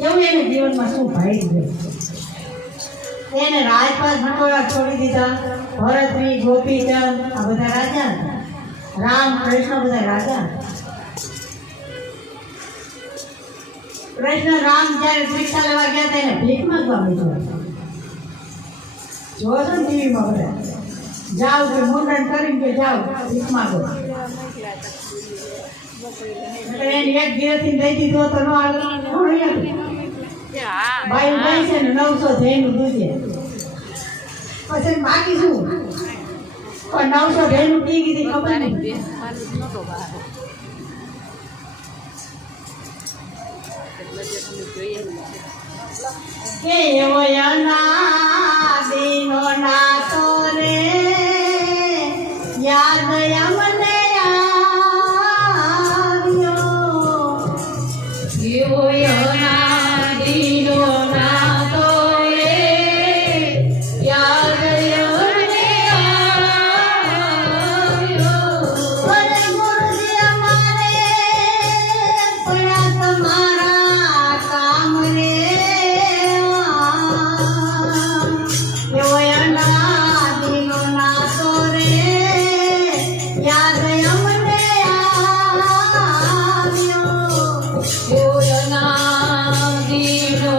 એવું એને જીવનમાં શું ભાઈ છે એને રાજપાટ ભટોળા છોડી દીધા ભરતરી ગોપીચંદ આ બધા રાજા હતા. રામ કૃષ્ણ બધા રાજા હતા. કૃષ્ણ રામ જ્યારે ભિક્ષા લેવા ગયા હતા એને ભીખ માંગવા મીઠો જો છો ને ટીવીમાં બધા જાઓ કે મુંડન કરીને કે જાઓ ભીખ માંગો એટલે એની નવસો પછી બાકી શું? પણ નવસો જૈનું પી હતી ખબર નહીં. કે એવો અનાદિનો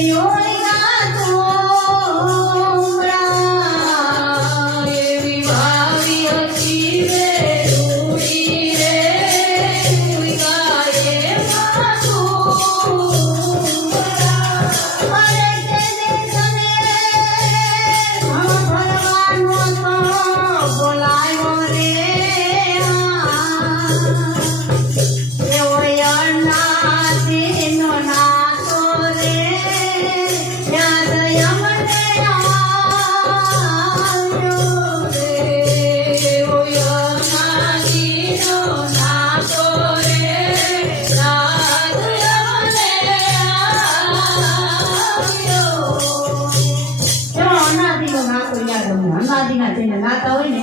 Señor મહિના થઈને નાતા હોય ને